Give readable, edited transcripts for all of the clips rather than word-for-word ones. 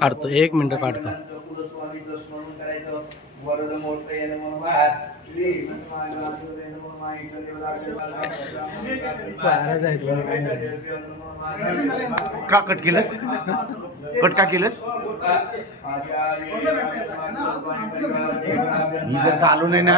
काढतो 1 मिनिट काढतो. का कट केलंस? कट का केलंस? मी जर का आलो नाही ना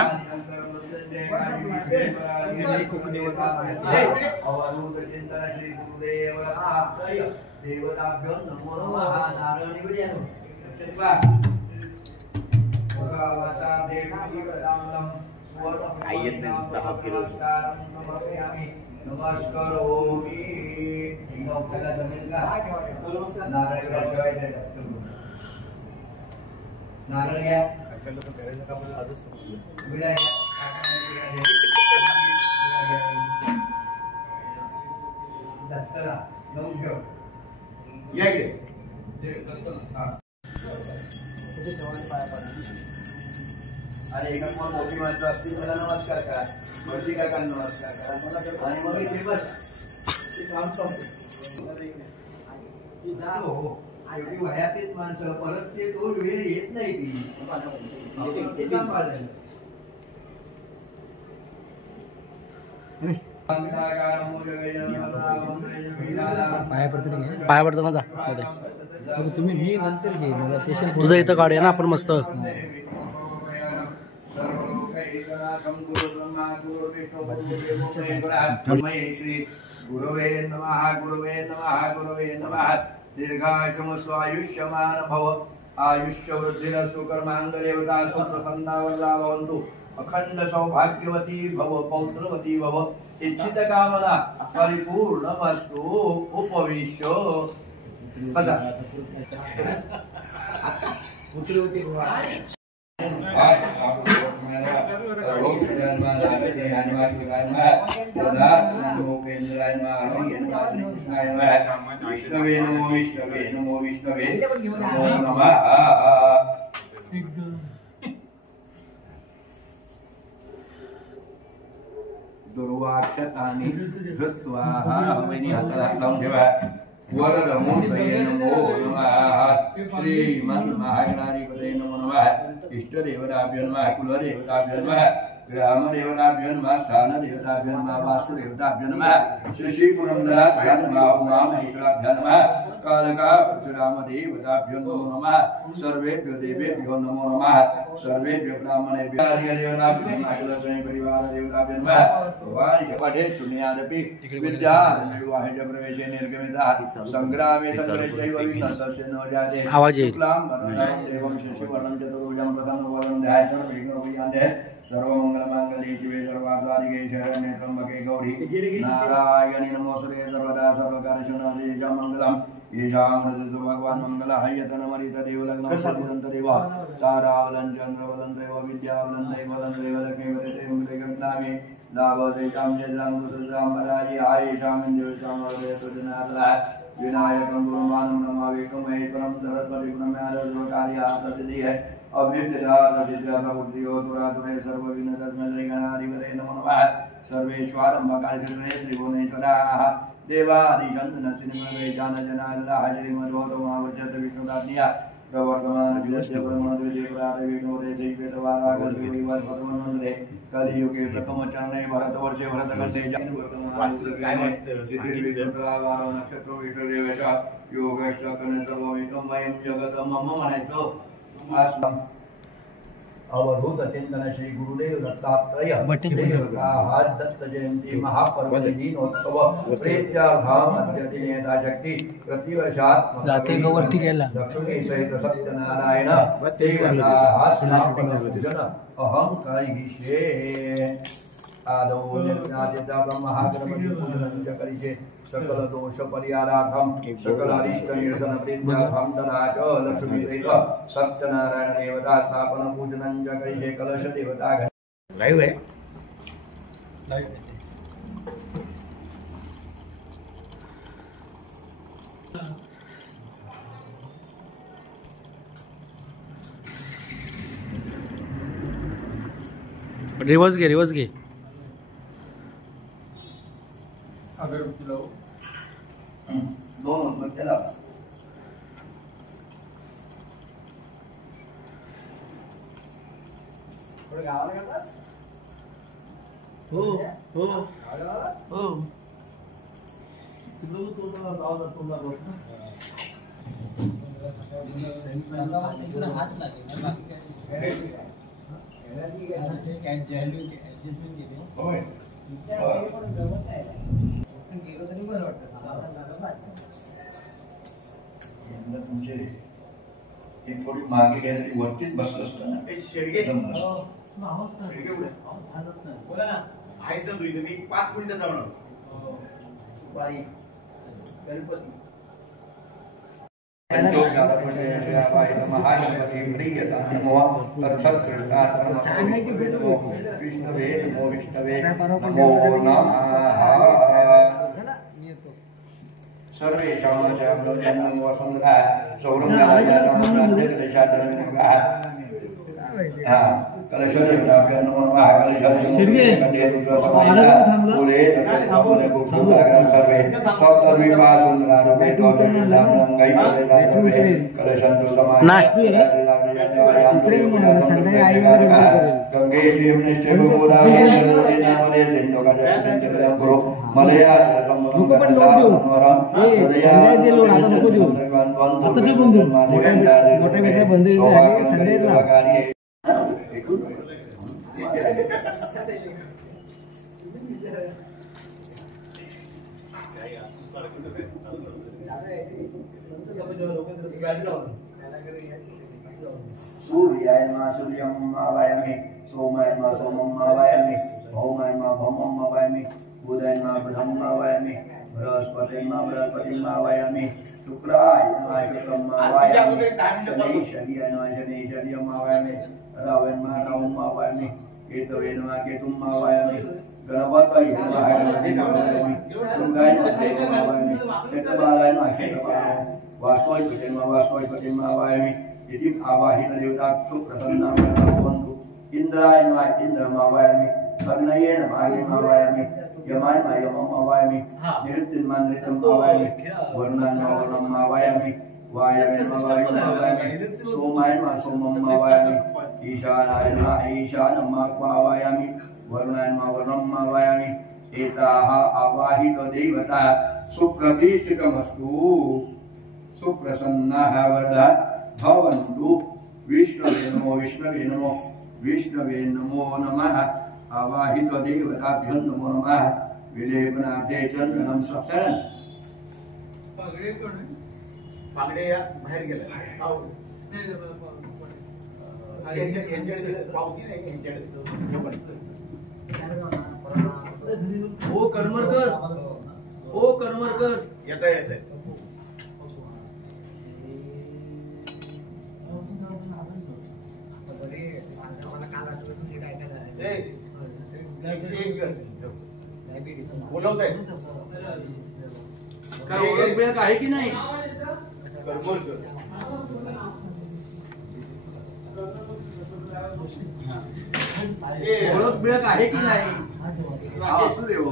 अरे एका मोठी माणसं असतील मला नमस्कार करा, मोठी काका नमस्कार करा, मला आणि मग इथे बस काम संपलं. एवढी वयातीत माणसं परत ते तो वेळ येत नाही ती पाया पडतो माझा तुम्ही. मी नंतर घे माझा पेशंट तुझं इथं काढूया ना आपण मस्त. श्री गुरवे नमः गुरवे नमः गुरवे नमः. दीर्घायुष्यमान भव. आयुष्य वृद्धिरस्तु कर्मांगदेवता सुसंतावल्ला भवन्तु. अखंड सौभाग्यवती भव पौत्रवती भव. इच्छित कामना परिपूर्णमस्तु. उपविश्य बसा. विष्णवे नमो विष्णवे नमो विष्णवे नमो नमः. दुर्वाक्षतानि धृत्वा हवैनी हाताला लावून ठेवा. वरदमूर्तये नमो नमः. श्रीमन्महागणाधिपतये नमो नमः. इष्टदेवताभ्यो नमः. कुलदेवताभ्यो नमः. ग्रामदेवताभ्यो नमः. स्थानदेवताभ्यो नमः. वासुदेवताभ्यो नमः. श्रीपुरन्दराभ्यो नमः. उमामहेश्वराभ्यो नमः. कालका परशुरामदेवताभ्यो नमो नमः. सर्वेभ्यो देवेभ्यो नमो नमः. सर्वेभ्यो ब्राह्मणेभ्यो परिवारदेवताभ्यो नमः. पठेत् शून्यादपि विद्या विवाहे प्रवेशे निर्गमिता संग्रामे संग्रहैव विनतस्य न जाते. आवाज येईल. देवं शशिवर्णं चतुर्भुजं प्रसन्नवदनं ध्यायेत् सर्वमंगलमांगल्ये शिवे सर्वार्थसाधिके शरण्ये त्र्यंबके गौरी नारायणी नमोस्तुते. सर्वदा सर्वकार्येषु मंगलम्. येषां हृदयतो भगवान् मंगलः. यतनमरित देवलग्नं सदिदन्तदेव तारावलं चन्द्रवदन्तेव विद्यावदन्तेव वदन्तेव लक्ष्मीवदन्तेव लाभतेषां यजां सुसुजां वराजी आयेषां इन्द्रेषां वरदयतु जनार्दनः. विनायकं गुरुमानं नमावेकं महेश्वरं सरस्वती प्रणम्यादर्शकार्याः अभ्युत्थितार्थसिद्ध्यर्थबुद्धियो दुरातुरे सर्वविघ्नतस्मै नमो नमः. सर्वेश्वरम्भकार्यकर्णे त्रिभुवनेश्वराः देवादिशन्दनसिंहवे जानजनार्दनः श्रीमद्गौतमावर्चत विष्णुदात्म्या प्रवर्तमान विदस्य ब्रह्मद्विजयपुरारे विष्णुदेशवारागर्भिवर्तमन्वन्तरे कलियुगे प्रथमचरणे भरतवर्षे भरतखण्डे जातवर्तमानो नक्षत्र विष्णुदेवच योगश्च करणसर्वमेकं वयं जगतं मम म्हणायचं. अवधूत चिंतन श्री गुरुदेव दत्तात्रेय दत्त जयंती महापर्व दिनोत्सव प्रेत्याधामद्यतिनेता शक्ती प्रतिवर्षात लक्ष्मी सहित सत्यनारायण देवता अहंकारिषे. आदौ निर्विघ्नादिता ब्रह्महागणपति पूजनं च करिष्ये सकल दोष परिहारार्थं सकल अरिष्ट निरसन प्रीत्यार्थं तथा च लक्ष्मीरहित सत्यनारायण देवता स्थापन पूजनं च करिष्ये कलश देवता लाईव्ह आहे रिवर्स घे रिवर्स घे अगरबत्ती लावू दोन उदबत्त्या लावा गावाला गेलास हो हो हो थोडी मागे गेली वरतीच बसलं असतं ना मी 5 मिनिटं जाणार गणपती विष्णवे नमो विष्णवे नमो नमः सर्वेषां जन्म वसुन्धरा सूर्याय नमः सूर्यं आवाहयामि सोमाय नमः सोमं आवाहयामि भौमाय नमः भौमं आवाहयामि बुधाय नमः बुधं आवाहयामि बृहस्पतिं नमः बृहस्पतिं आवाहयामि शुक्राय नमः शुक्रं आवाहयामि शनैश्वर्याय नमः शनैश्वर्यं आवाहयामि रावय नमः रावं आवाहयामि केतवे नमः केतुं आवाहयामि गणपतये नमः गणपतिं आवाहयामि दुर्गाय नमः दुर्गां आवाहयामि क्षेत्रपालाय नमः क्षेत्रपालाय वास्तवपतिं नमः वास्तवपतिं आवाहयामि इति आवाहित देवताक्षु प्रसन्नां भवन्तु इंद्राय नमः इंद्रम् आवाहयामि अग्नये नमः अग्निम् आवाहयामि यमाय नमः यमम् आवाहयामि निरुक्तिर्मा निरुक्तम् आवाहयामि वरुणाय नमः वरुणम् आवाहयामि वायवे नमः वायुम् आवाहयामि सोमाय नमः सोमम् आवाहयामि ईशानाय नमः ईशानम् आवाहयामि वरुणाय नमः वरुणम् आवाहयामि एताः आवाहित देवता सुप्रतिष्ठितमस्तु सुप्रसन्नाः वरदा भवन्तु विष्णवे नमो विष्णवे नमो विष्णवे नमो नमः आवाहित देवताभ्यो नमो नमः विलेपनाथे चंदनं सप्तरन् पागडे या बाहेर गेला ओ करमरकर ओ करमरकर येता येते बोलवत आहे काय ओळख बिळख आहे की नाही ओळख बिळख आहे की नाही असू दे हो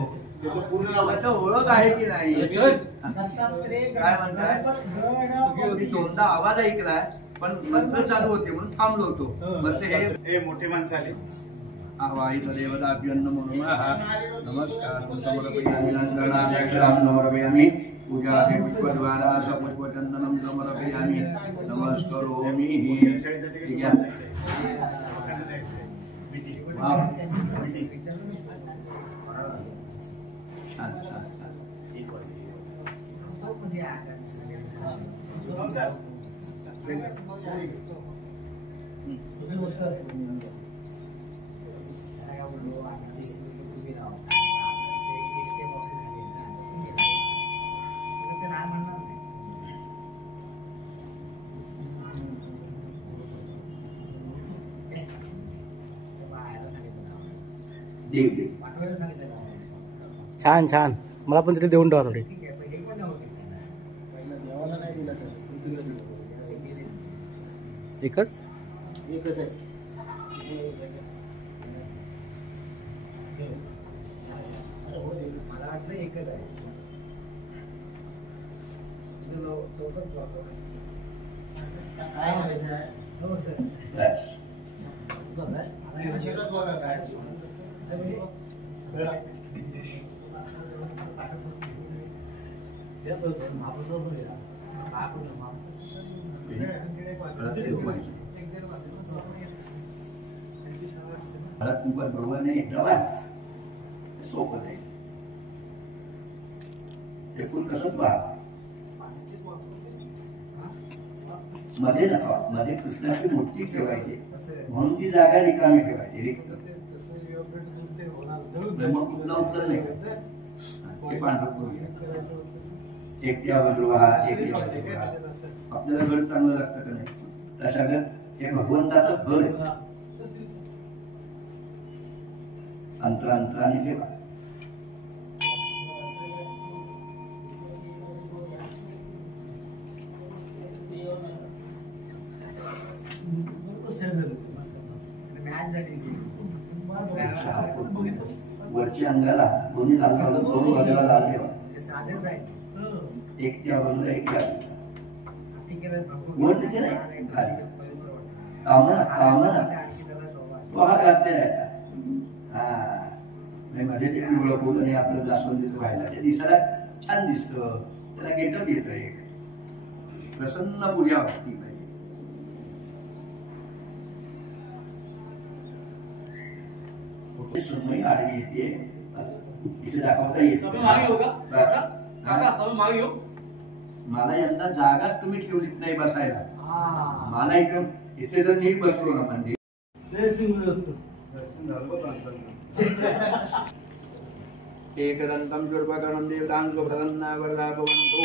ओळख आहे की नाही काय म्हणताय मी दोनदा आवाज ऐकलाय पण मंत्र चालू होते म्हणून थांबलो होतो हे मोठे माणसं आले आवाहित देवताभ्यो नमो नमः नमस्कार समर्पयामि पूजापि पुष्पद्वारा सपुष्पचन्दनं समर्पयामि नमस्करोमि ठीक है अच्छा छान छान, मला पण तिथे देऊन ठेवा थोडी. एकच आहे. मला वाटतं एकच आहे. काय म्हणायचं आहे? हो सर. बघा काय मला खूपच बरोबर नाही एकदम सोपं नाही. एकूण कसं पहा मध्ये जावा, मध्ये कृष्णाची मूर्ती ठेवायची म्हणून ती जागा रिकामी ठेवायची. रिक्त मग कुठला उत्तर नाही. ते पांढर एकट्या बाजूला एकट्या बाजूला आपल्याला घर चांगलं लागतं का नाही. तशा घर हे भगवंताचं घर आहे. अंतरांतराने ठेवा. वरच्या अंगाला दोन्ही लाल दोन्ही बाजूला लाल ठेवा. एकट्या बाजूला एकट्या मध्ये ते पिवळं फुल आणि आपलं जास्वंदीचं व्हायला ते दिसायला छान दिसतं. त्याला गेटअप येतं. एक प्रसन्न पूजा वाटली पाहिजे. सुनमयी आडवी येते इथे दाखवता येते. मला यंदा जागाच तुम्ही ठेवलीच नाही बसायला. मला इथे जर नीट बसलो ना म्हणजे एकदंतं शूर्पकर्णं देवतां प्रसन्नावरदाभवन्तु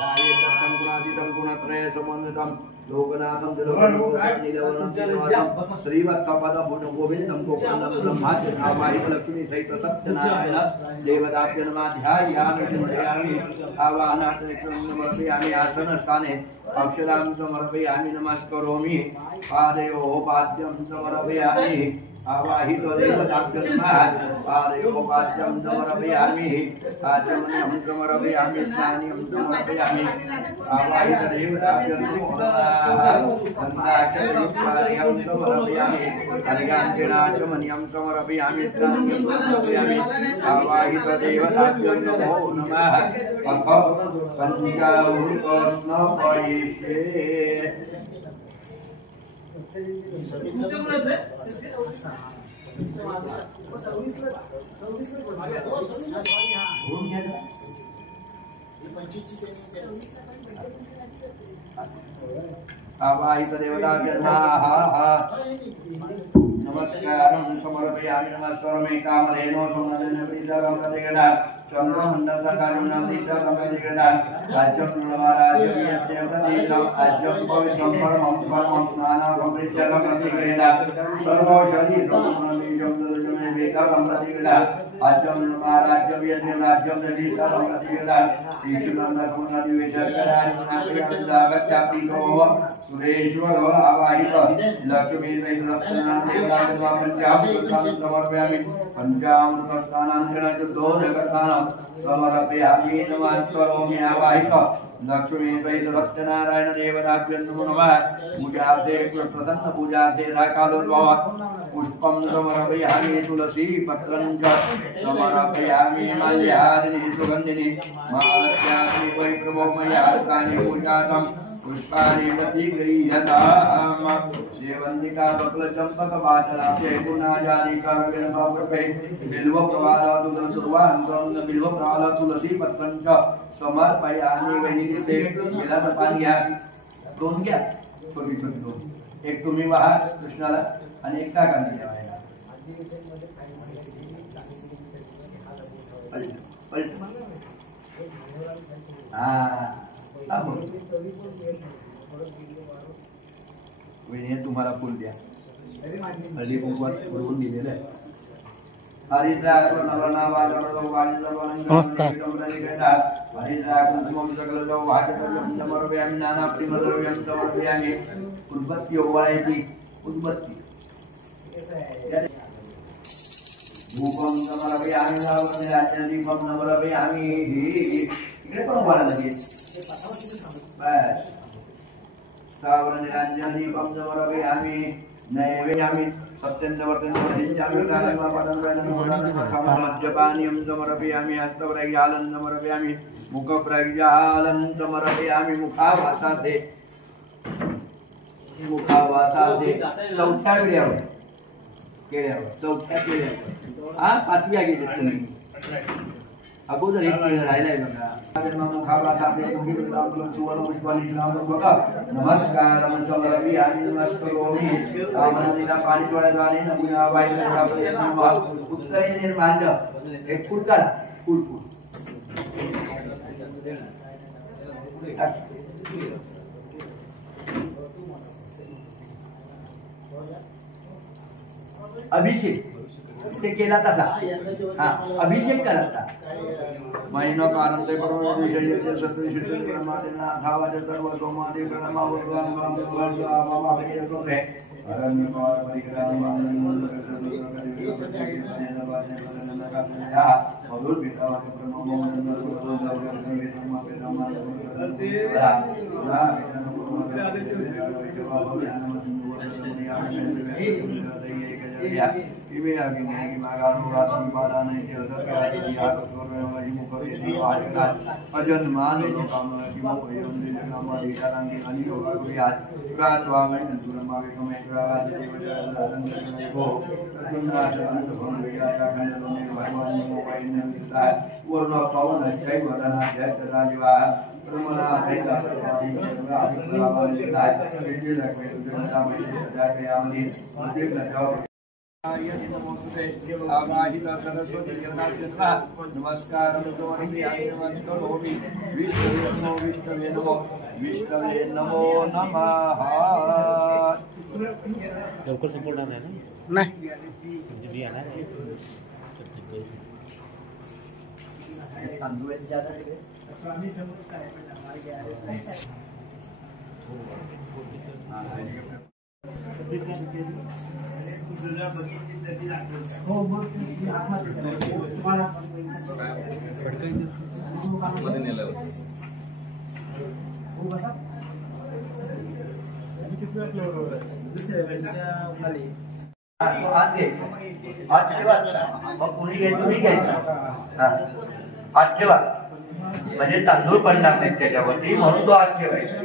यायेतत्तं गुणातीतं गुणत्रय समन्वितं लोकनाथं जलवनं श्रीवत्सपदं गोविन्दं गोपालं ब्रह्माद्य आवाहित लक्ष्मी सहित सत्यनारायण देवताभ्य नमाध्यायामि आवाहनार्थं आसनस्थाने अक्षरां समर्पयामि नमस्करोमि पादयोः पाद्यं समर्पयामि आवाहित देवताभ्यं समर्पयामि आचमनीयं समर्पयामि स्नानीयं समर्पयामि आवाहित देवताभ्यं गन्धाक्षरयुक्तार्घ्यं समर्पयामि अर्घ्याञ्जनाचमनीयं समर्पयामि स्नानीयं समर्पयामि आवाहित देवताभ्यं नमो नमः पञ्चामृतस्नपयिष्ये. आवाहित देवताभ्यं नमस्कारं समर्पयामि. नमस्करोमि कामधेनो सोमदेन प्रीतरं प्रतिगणा चन्द्रमण्डलकारुण्यं दीर्घं प्रतिगणा राज्यं नृणाराज्यं यज्ञं राज्यं पवित्रं परमं परमं स्नानं प्रीत्यरं प्रतिगणा सर्वशरीरं बीजं दुर्जमे वेदं प्रतिगणा राज्यं नृणाराज्यं यज्ञं राज्यं दीर्घं प्रतिगणा ईश्वरं सुरेश्वरो आवाहित लक्ष्मी समर्पयामि. पंचामृतस्नानां चतुर्दशकर्तानां समर्पयामि. नमस्करोमि आवाहित लक्ष्मी सहित सत्यनारायण देवताभ्यं नमो नमः. पूजार्थे प्रसन्न पूजार्थे कालोद्भव पुष्पं समर्पयामि. तुलसी पत्रं च समर्पयामि. माल्यादिनी सुगन्धिनी मालत्यादिनी पवित्रभौमयार्कानि पूजातं पुष्पाणि प्रतिगृह्यताम्. सेवन्तिका बकुलचम्पकपाटलाब्धे पुनाजानिकार्गणभावृते बिल्वप्रवाल तुलसी पत्रं च समर्पयामि. वैदिके मिलाचं पाणी घ्या. दोन घ्या छोटी छोटी दोन. एक तुम्ही वाहा कृष्णाला आणि एक काकांनी घ्या. तुम्हाला फुल द्या हल्ली कुंकवात बुडवून दिलेलं आहे. नमस्कार. उद्बत्ती ओवाळायची. उद्बत्ती धूपम समर्पयामि दीपम समर्पयामि. इकडे पण बोला लगेच. बस दीपम समर्पयामि नैवेद्यामि मद्यपानीयं समर्पयामि हस्तप्रज्ञालं समर्पयामि मुखप्रज्ञालं समर्पयामि. मुखावासाते चौथ्या वेळेवर केल्यावर चौथ्या केल्यावर पाचव्या गेले तुम्ही अगोदर एक वेळ राहिलाय बघा. नमस्कार समर्पयामि नमस्करोमि. पाणी सोडायचं उत्तरेने मांडलं एक फूल करा. फूल फूल अभिषेक ते केला तसा. हा अभिषेक करायचा. महिना कारणते करून नमस्कार विष्णवे नमो नमः. लवकर संपवणार नाही ना. नाही तांदूळ ज्यादा हात ठेवा म्हणजे तांदूळ पडणार नाही त्याच्यावरती म्हणून तो हात ठेवायचा.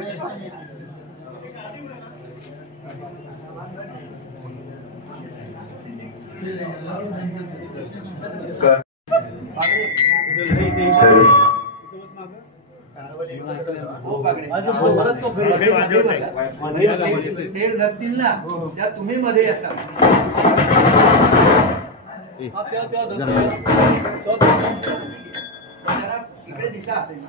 धरतील ना त्या तुम्ही मध्ये असाल. इकडे दिशा असेल.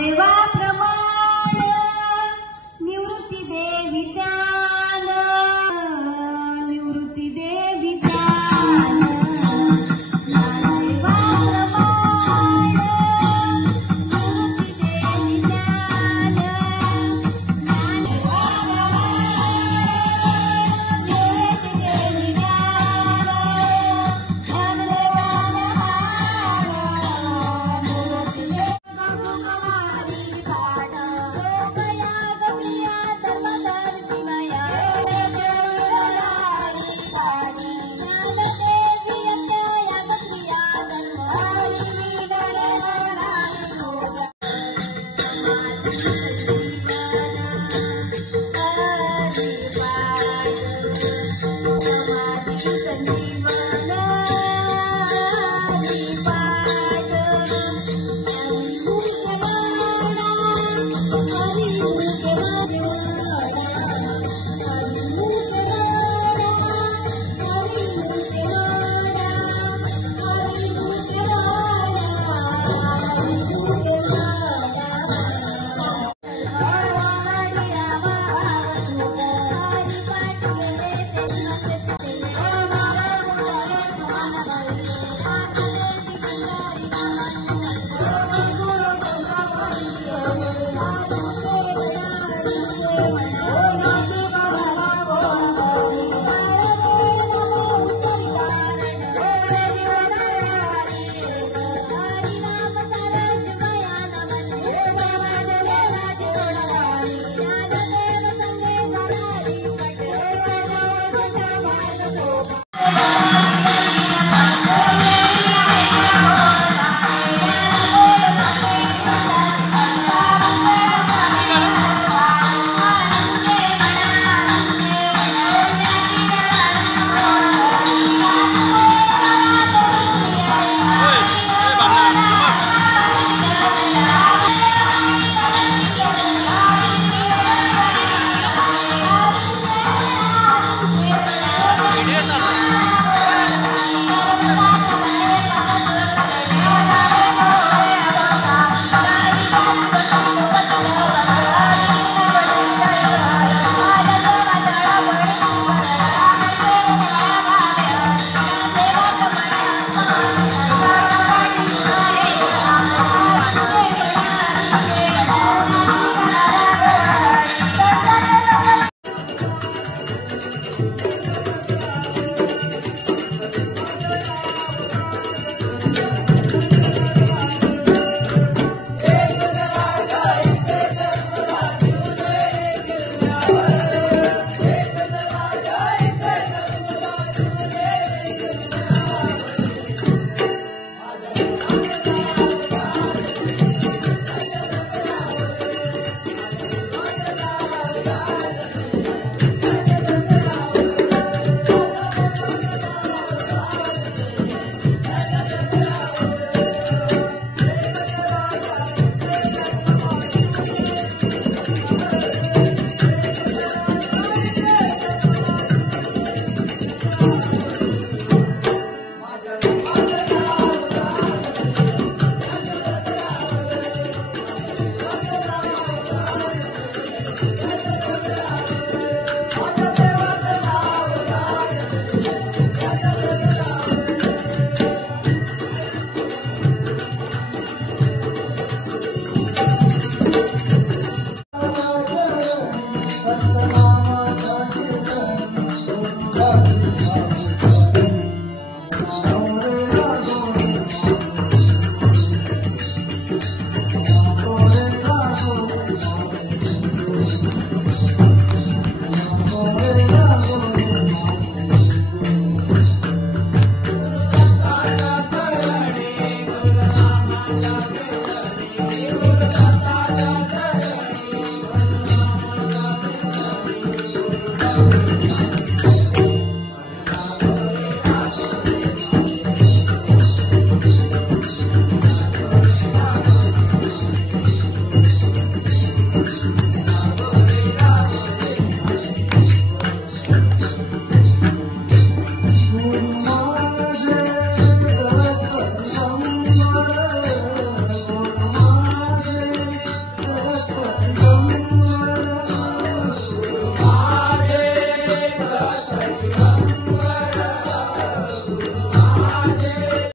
ज्ञानदेवाप्रमाण निवृत्ती देवी ज्ञान निवृत्ती देवी ज्ञान ज्ञानदेवाप्रमाण निवृत्ती देवी ज्ञान